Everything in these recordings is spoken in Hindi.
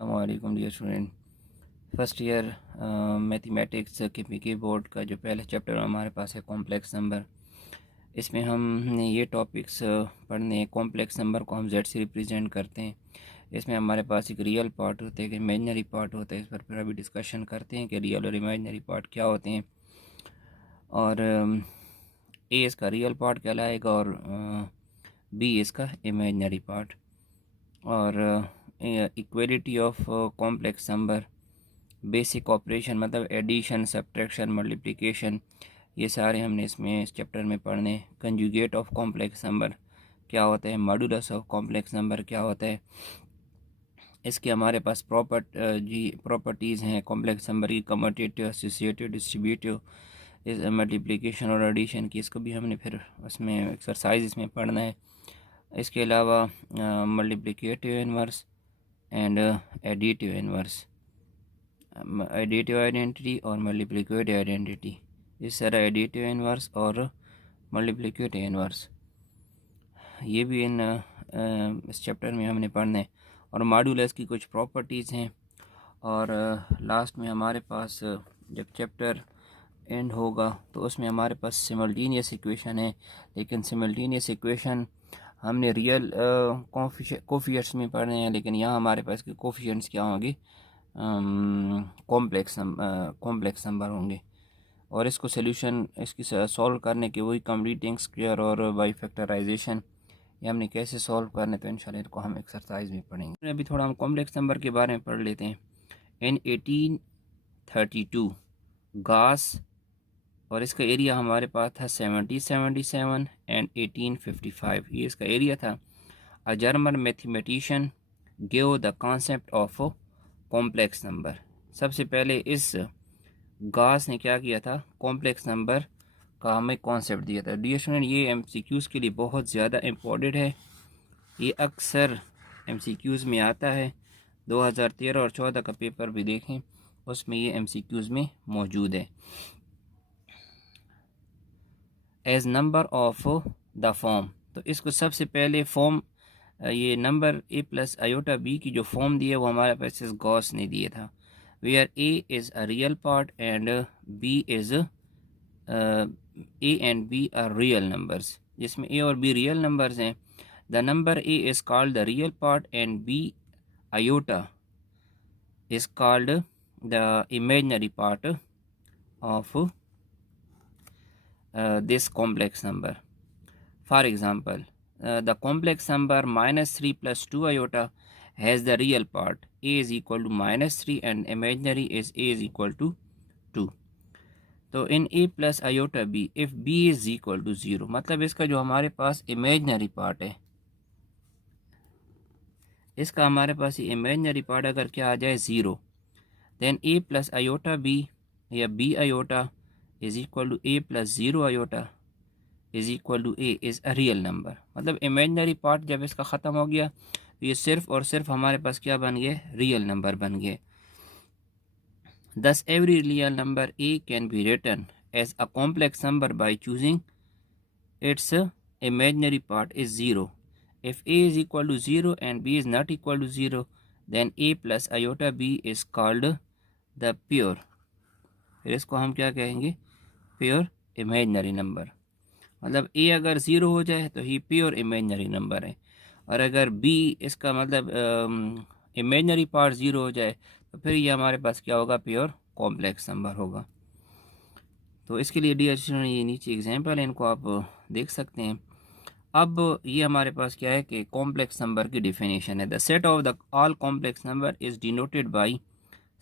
अस्सलामुअलैकुम dear student. First year mathematics के पीके बोर्ड का जो पहला चैप्टर हमारे पास है कॉम्प्लेक्स नंबर। इसमें हमने ये टॉपिक्स पढ़ने हैं। कॉम्प्लेक्स नंबर को हम जेड से रिप्रेजेंट करते हैं। इसमें हमारे पास एक रियल पार्ट होता है, एक इमेजनरी पार्ट होता है। इस पर फिर अभी डिस्कशन करते हैं कि रियल और इमेजनरी पार्ट क्या होते हैं, और ए इसका रियल पार्ट कहलाएगा और बी इसका इमेजनरी पार्ट। और equality of complex number, basic operation मतलब एडिशन, सब्ट्रैक्शन, मल्टीप्लिकेशन, ये सारे हमने इसमें इस चैप्टर में पढ़ने। कंजुगेट ऑफ कॉम्प्लेक्स नंबर क्या होता है, मॉडुलस ऑफ कॉम्प्लेक्स नंबर क्या होता है, इसके हमारे पास प्रॉपर्टीज़ हैं कॉम्प्लेक्स नंबर की, कम्यूटेटिव, एसोसिएटिव, डिस्ट्रीब्यूटिव, इस मल्टीप्लिकेशन और एडिशन की। इसको भी हमने फिर उसमें एक्सरसाइज इसमें पढ़ना है। इसके अलावा multiplicative inverse and additive inverse, additive identity और मल्टीप्लिकेटिव आइडेंटिटी, इस तरह एडिटिव इनवर्स और मल्टीप्लिकेटिव इनवर्स ये भी इस चैप्टर में हमने पढ़ना है। और मॉडुलस की कुछ प्रॉपर्टीज़ हैं। और लास्ट में हमारे पास जब चैप्टर एंड होगा तो उसमें हमारे पास सिमल्टेनियस इक्वेशन है, लेकिन सिमल्टेनियस इक्वेशन हमने रियल कोफिशिएंट्स में पढ़ने हैं, लेकिन यहाँ हमारे पास के कोफिशिएंट्स क्या होंगे, कॉम्प्लेक्स नंबर होंगे। और इसको सोल्यूशन इसकी सॉल्व करने के वही कंप्लीटिंग स्क्वायर और बाई फैक्टराइजेशन, ये हमने कैसे सॉल्व करने, तो इंशाल्लाह इनको हम एक्सरसाइज में पढ़ेंगे। अभी थोड़ा हम कॉम्प्लेक्स नंबर के बारे में पढ़ लेते हैं। इन 1832 गास, और इसका एरिया हमारे पास था 1777 एंड 1855, ये इसका एरिया था। A German mathematician give the concept of complex number. सबसे पहले इस गास ने क्या किया था, कॉम्प्लेक्स नंबर का हमें कॉन्सेप्ट दिया था। डियर स्टूडेंट, ये एमसीक्यूज़ के लिए बहुत ज़्यादा इम्पोर्टेंट है। ये अक्सर एमसीक्यूज़ में आता है। 2013 और 14 का पेपर भी देखें, उसमें ये एमसीक्यूज़ में मौजूद है। As number of the form, तो इसको सबसे पहले फॉर्म, ये number a plus iota b की जो फॉर्म दी है वो हमारे पास इस गॉस ने दिया था। Where a is a real part and b is a and b are real numbers, जिसमें ए और बी रियल नंबर्स हैं। The number a is called the real part and b iota is called the imaginary part of this complex number. For example, the complex number -3 plus 2 iota has the real part a is equal to -3 and imaginary is a is equal to 2. तो इन a plus iota b if b is equal to 0, मतलब इसका जो हमारे पास इमेजनरी पार्ट है, इसका हमारे पास इमेजनरी पार्ट अगर क्या आ जाए 0, then a plus iota b या b iota is equal to a plus 0 iota is equal to a is a real number। मतलब इमेजनरी पार्ट जब इसका ख़त्म हो गया तो ये सिर्फ और सिर्फ हमारे पास क्या बन गए, रियल नंबर बन गए। Thus every real number a can be written as a complex number by choosing its imaginary part is 0. If a is equal to 0 and b is not equal to 0, then a plus iota b is called the pure, फिर इसको हम क्या कहेंगे, प्योर इमेजनरी नंबर। मतलब ए अगर 0 हो जाए तो ही प्योर इमेजनरी नंबर है, और अगर बी इसका मतलब इमेजनरी पार्ट 0 हो जाए तो फिर ये हमारे पास क्या होगा, प्योर कॉम्प्लेक्स नंबर होगा। तो इसके लिए डियर स्टूडेंट ये नीचे एग्जाम्पल है, इनको आप देख सकते हैं। अब ये हमारे पास क्या है कि कॉम्प्लेक्स नंबर की डिफिनेशन है। The set of the all complex number is denoted by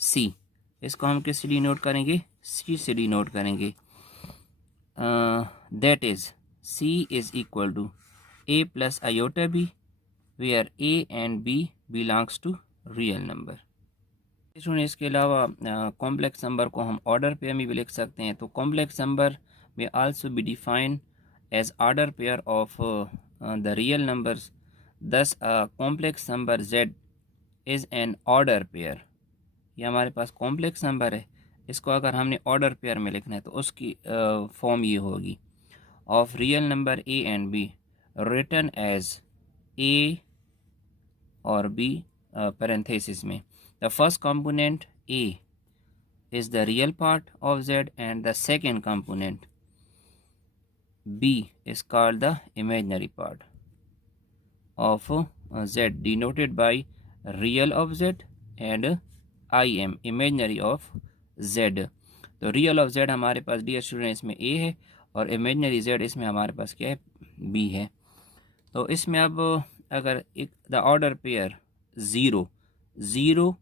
C. इसको हम किससे डिनोट करेंगे, सी से डिनोट करेंगे। That is C is equal to A plus iota B where A and B belongs to real number. इसके अलावा कॉम्प्लेक्स नंबर को हम ऑर्डर पेयर में भी लिख सकते हैं। तो कॉम्प्लेक्स नंबर में also be defined as order pair of the real numbers. This complex number Z is an order pair. ये हमारे पास कॉम्प्लेक्स नंबर है, इसको अगर हमने ऑर्डर पेयर में लिखना है तो उसकी फॉर्म ये होगी, of real number a and b written as a और बी पैरेंथेसिस में, The first component A is the real part of Z and the second component B is called the imaginary part of Z, denoted by real of Z and IM, imaginary of Z. तो रियल ऑफ Z हमारे पास डियर स्टूडेंट इसमें A है और इमेजनरी Z इसमें हमारे पास क्या है, B है। तो इसमें अब अगर एक द ऑर्डर पेयर 0 0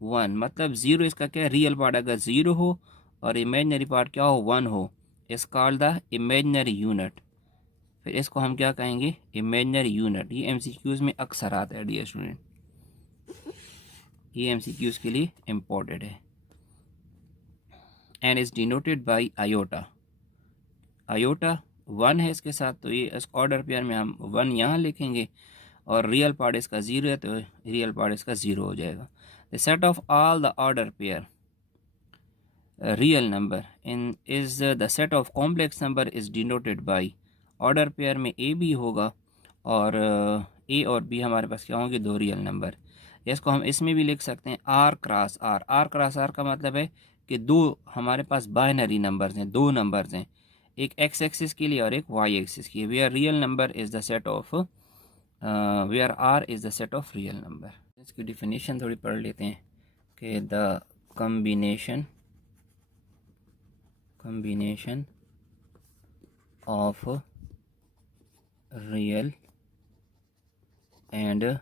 1, मतलब 0 इसका क्या है, रियल पार्ट अगर 0 हो और इमेजनरी पार्ट क्या हो, 1 हो, इस कॉल्ड द इमेजनरी यूनिट। फिर इसको हम क्या कहेंगे, इमेजनरी यूनिट। ये एमसीक्यूज में अक्सर आता है डियर स्टूडेंट, ये एमसीक्यूज के लिए इम्पोर्टेंट है। And is denoted by iota. Iota 1 है इसके साथ, तो ये इस ऑर्डर पेयर में हम 1 यहाँ लिखेंगे और रियल पार्ट इसका 0 है तो रियल पार्ट इसका 0 हो जाएगा। The set of all the order pair real number in is the set of complex number is denoted by, order pair में ए बी होगा और ए और बी हमारे पास क्या होंगे, दो रियल नंबर। इसको हम इसमें भी लिख सकते हैं R cross R. R cross R का मतलब है कि दो हमारे पास बाइनरी नंबर्स हैं, दो नंबर्स हैं, एक एक्स एक्सिस के लिए और एक वाई एक्सिस के लिए। Where real number is the set of where R is the set of real number. इसकी डिफिनीशन थोड़ी पढ़ लेते हैं कि the combination of real and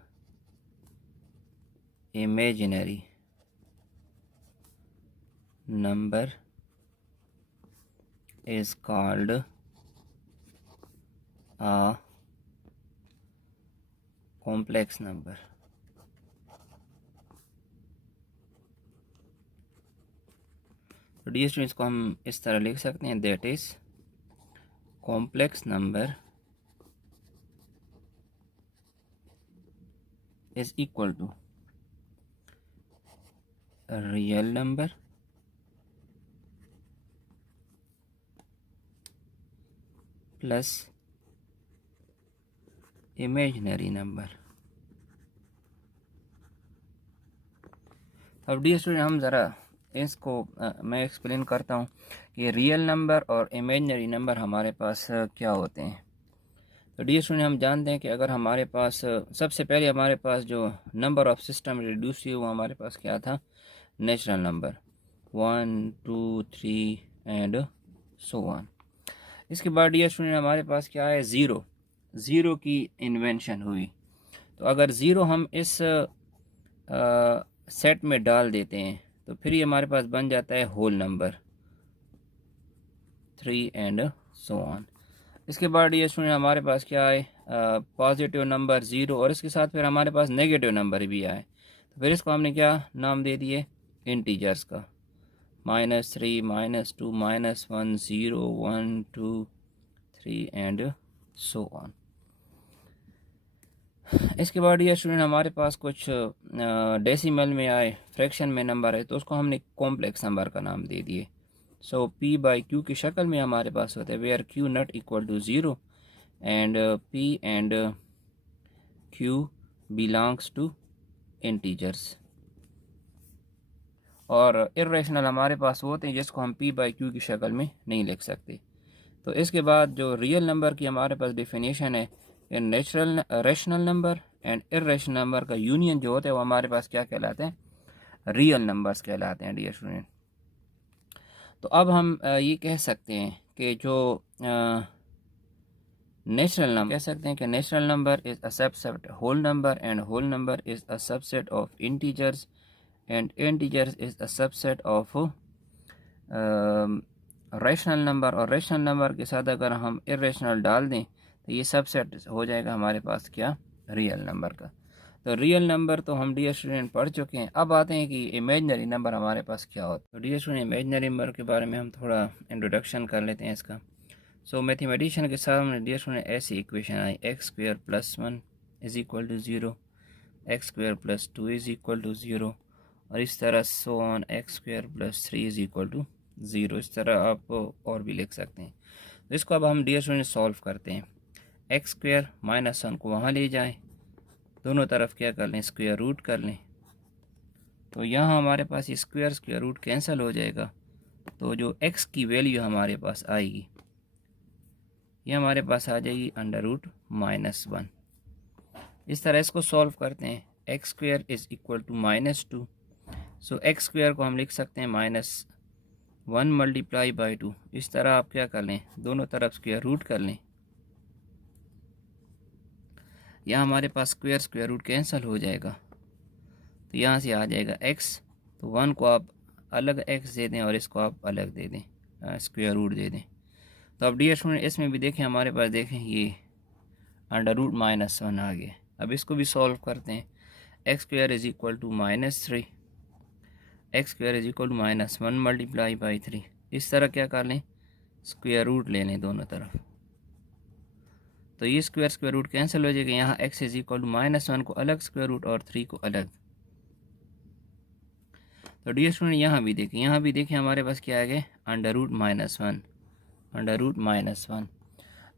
imaginary number is called a complex number। तो डियर स्टूडेंट्स को हम इस तरह लिख सकते हैं, that is complex number is equal to real number plus imaginary number. अब डियर स्टूडेंट हम ज़रा इसको मैं एक्सप्लेन करता हूँ कि रियल नंबर और इमेजिनरी नंबर हमारे पास क्या होते हैं। तो डियर स्टूडेंट हम जानते हैं कि अगर हमारे पास सबसे पहले हमारे पास जो नंबर ऑफ सिस्टम रिड्यूस हुई वो हमारे पास क्या था, natural number 1 2 3 and so on. इसके बाद डियर स्टूडेंट हमारे पास क्या है, ज़ीरो की इन्वेंशन हुई। तो अगर ज़ीरो हम इस सेट में डाल देते हैं तो फिर ये हमारे पास बन जाता है whole number 3 and so on. इसके बाद ये स्टूडेंट हमारे पास क्या है, पॉजिटिव नंबर 0 और इसके साथ फिर हमारे पास नेगेटिव नंबर भी आए। तो फिर इसको हमने क्या नाम दे दिए, इंटीजर्स का, -3 -2 -1 0 1 2 3 एंड सो ऑन। इसके बाद ये स्टूडेंट हमारे पास कुछ डेसिमल में आए, फ्रैक्शन में नंबर है, तो उसको हमने कॉम्प्लेक्स नंबर का नाम दे दिए। सो P बाई Q की शक्ल में हमारे पास होते हैं, where Q not equal to 0 and P and Q belongs to integers. और इर्रेशनल हमारे पास होते हैं जिसको हम P बाई Q की शक्ल में नहीं लिख सकते। तो इसके बाद जो रियल नंबर की हमारे पास डिफिनेशन है, natural rational number and irrational number का यूनियन जो होता है वो हमारे पास क्या कहलाते हैं, रियल नंबर्स कहलाते हैं डियर स्टूडेंट। तो अब हम ये कह सकते हैं कि जो नेचुरल नंबर कह सकते हैं कि natural number is a subset whole number and whole number is a subset of integers and integers is a subset of rational number. और रेशनल नंबर के साथ अगर हम इरेशनल डाल दें तो ये सबसेट हो जाएगा हमारे पास क्या, रियल नंबर का। तो रियल नंबर तो हम डियर स्टूडेंट पढ़ चुके हैं। अब आते हैं कि इमेजनरी नंबर हमारे पास क्या होता है। तो डियर स्टूडेंट इमेजनरी नंबर के बारे में हम थोड़ा इंट्रोडक्शन कर लेते हैं इसका। सो मैथमेटिशियन के सामने डियर स्टूडेंट ऐसी इक्वेशन आई, x² + 1 is equal to 0, x² + 2 is equal to 0 और इस तरह so on, x² + 3 is equal to 0। इस तरह आप और भी लिख सकते हैं। तो इसको अब हम डियर स्टूडेंट सॉल्व करते हैं। x² -1 को वहाँ ले जाएं, दोनों तरफ क्या कर लें, स्क्वायर रूट कर लें, तो यहाँ हमारे पास स्क्वायर रूट कैंसिल हो जाएगा, तो जो x की वैल्यू हमारे पास आएगी ये हमारे पास आ जाएगी √-1। इस तरह इसको सॉल्व करते हैं। x² is equal to -2, so x² को हम लिख सकते हैं -1 मल्टीप्लाई बाई 2। इस तरह आप क्या कर लें, दोनों तरफ स्क्वायर रूट कर लें। यहाँ हमारे पास स्क्वायर रूट कैंसिल हो जाएगा, तो यहाँ से आ जाएगा x, तो 1 को आप अलग x दे दें और इसको आप अलग दे दें, स्क्वायर रूट दे दें। तो अब डियर स्टूडेंट इसमें भी देखें हमारे पास, देखें ये √-1 आ गया। अब इसको भी सॉल्व करते हैं। x² is equal to -3, x² is equal to -1 multiply by 3। इस तरह क्या कर लें, स्क्वायर रूट ले लें दोनों तरफ, तो ये स्क्वायर रूट कैंसिल हो जाएगा। यहाँ x इज़ इक्वल टू -1 को अलग स्क्वायर रूट और 3 को अलग। तो डियर स्टूडेंट यहाँ भी देखें हमारे पास क्या आ गया, √-1।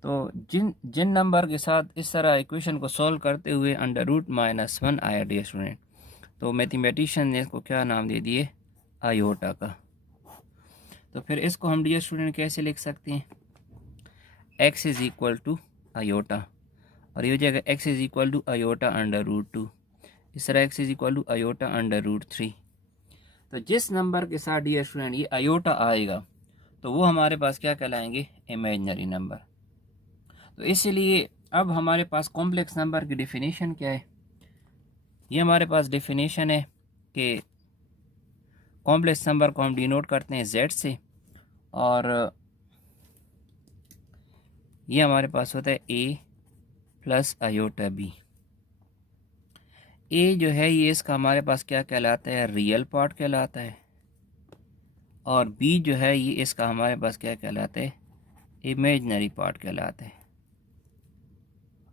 तो जिन नंबर के साथ इस तरह इक्वेशन को सॉल्व करते हुए √-1 आया डियर स्टूडेंट, तो मैथमेटिशियन ने इसको क्या नाम दे दिए, आयोटा का। तो फिर इसको हम डियर स्टूडेंट कैसे लिख सकते हैं, x is equal to iota, और ये हो जाएगा x is equal to iota √2। इस तरह x is equal to iota √3। तो जिस नंबर के साथ डियर स्टूडेंट ये आयोटा आएगा तो वो हमारे पास क्या कहलाएंगे, इमेजिनरी नंबर। तो इसलिए अब हमारे पास कॉम्प्लेक्स नंबर की डेफिनेशन क्या है, ये हमारे पास डेफिनेशन है कि कॉम्प्लेक्स नंबर को हम डिनोट करते हैं z से, और ये हमारे पास होता है a plus iota b। a जो है ये इसका हमारे पास क्या कहलाता है, रियल पार्ट कहलाता है, और b जो है ये इसका हमारे पास क्या कहलाता है, इमेजिनरी पार्ट कहलाता है।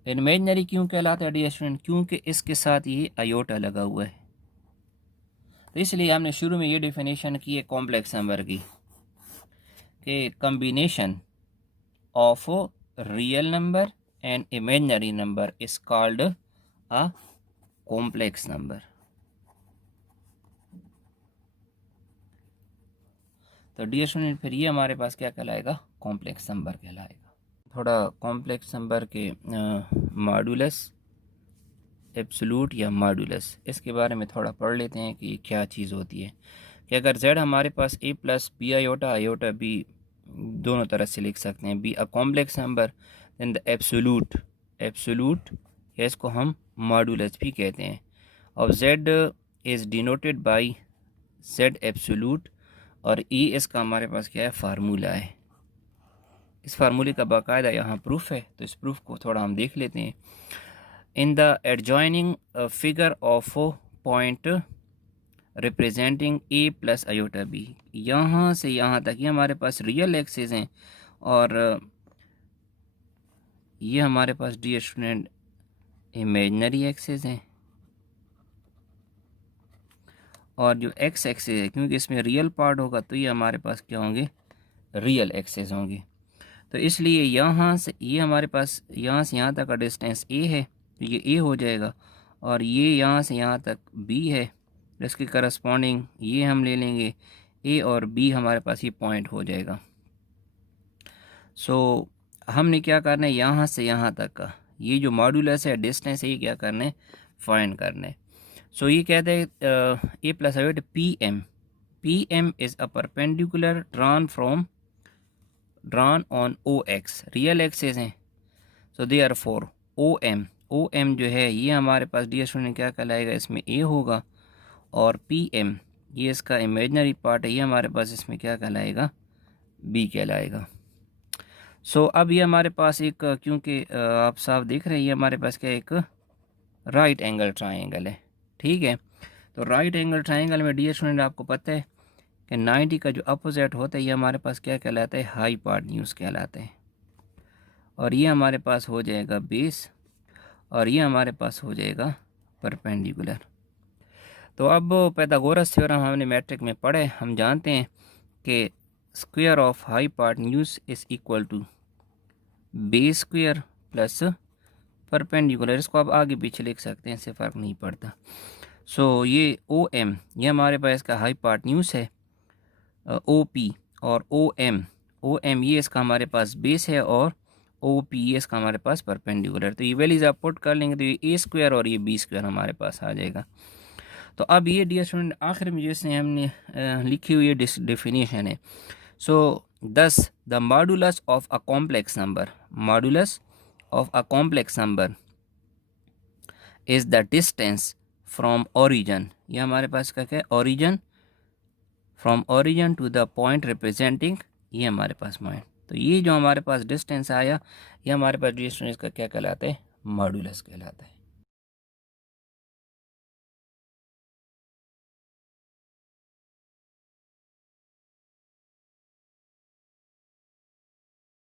इमेजिनरी क्यों कहलाता है डियर स्टूडेंट, क्योंकि इसके साथ ये आयोटा लगा हुआ है। तो इसलिए हमने शुरू में ये डेफिनेशन की है कॉम्प्लेक्स नंबर की, कि combination of real number and imaginary number is called a complex number. तो डियर स्टूडेंट फिर ये हमारे पास क्या कहलाएगा, कॉम्प्लेक्स नंबर कहलाएगा। थोड़ा कॉम्प्लेक्स नंबर के मॉडुलस, एब्सोल्यूट या मॉडुलस, इसके बारे में थोड़ा पढ़ लेते हैं कि क्या चीज़ होती है। कि अगर z हमारे पास a plus b iota b दोनों तरह से लिख सकते हैं, be a complex number, then the absolute या इसको हम मॉडुलस भी कहते हैं, और z is denoted by z absolute, और e इसका हमारे पास क्या है, फार्मूला है। इस फार्मूले का बाकायदा यहाँ प्रूफ है, तो इस प्रूफ को थोड़ा हम देख लेते हैं। In the adjoining figure of point representing a plus iota b, यहाँ से यहाँ तक ये हमारे पास रियल एक्सिस हैं, और ये हमारे पास डियर स्टूडेंट इमेजिनरी एक्सिस हैं, और जो x एक्सिस है क्योंकि इसमें रियल पार्ट होगा तो ये हमारे पास क्या होंगे, रियल एक्सिस होंगे। तो इसलिए यहाँ से ये हमारे पास यहाँ से यहाँ तक का डिस्टेंस a है, तो ये a हो जाएगा, और ये यहाँ से यहाँ तक b है, इसके करस्पॉन्डिंग ये हम ले लेंगे a और b, हमारे पास ये पॉइंट हो जाएगा। सो हमने क्या करना है, यहाँ से यहाँ तक का ये जो मॉडुलस है, डिस्टेंस है, ये क्या करना है, फाइंड करना है। सो ये कहते हैं a plus iota pm is a perpendicular drawn on OX, real axis हैं, सो दे आर फॉर OM जो है ये हमारे पास डियर स्टूडेंट क्या कहलाएगा, इसमें a होगा, और PM ये इसका इमेजिनरी पार्ट है, ये हमारे पास इसमें क्या कहलाएगा, B कहलाएगा। सो अब ये हमारे पास एक, क्योंकि आप साफ देख रहे हैं ये हमारे पास क्या एक राइट एंगल ट्राइंगल है, ठीक है। तो राइट एंगल ट्राइंगल में डियर स्टूडेंट आपको पता है कि 90 का जो अपोजिट होता है ये हमारे पास क्या कहलाता है, हाइपोटेन्यूज कहलाता है, और ये हमारे पास हो जाएगा बेस, और ये हमारे पास हो जाएगा परपेंडिकुलर। तो अब पाइथागोरस थ्योरम हमने मैट्रिक में पढ़े, हम जानते हैं कि square of hypotenuse is equal to base square plus perpendicular. इसको आप आगे पीछे लिख सकते हैं, इससे फ़र्क नहीं पड़ता। सो ये ओ एम ये हमारे पास इसका हाइपोटेन्यूज है, ओ पी और ओ एम ये इसका हमारे पास बेस है, और ओ पी ये इसका हमारे पास परपेंडिकुलर। तो ये वैल्यूज़ आप पुट कर लेंगे तो ये ए स्क्वायर और ये बी स्क्वायर हमारे पास आ जाएगा। तो अब ये डियर स्टूडेंट आखिर में जैसे हमने लिखी हुई डेफिनेशन है। So this the modulus of a complex number, modulus of a complex number is the distance from origin, ये हमारे पास क्या है, origin, from origin to the point representing, ये हमारे पास पॉइंट। तो ये जो हमारे पास डिस्टेंस आया, ये हमारे पास डिस्टेंस का क्या कहलाता है, मॉडुलस कहलाता है।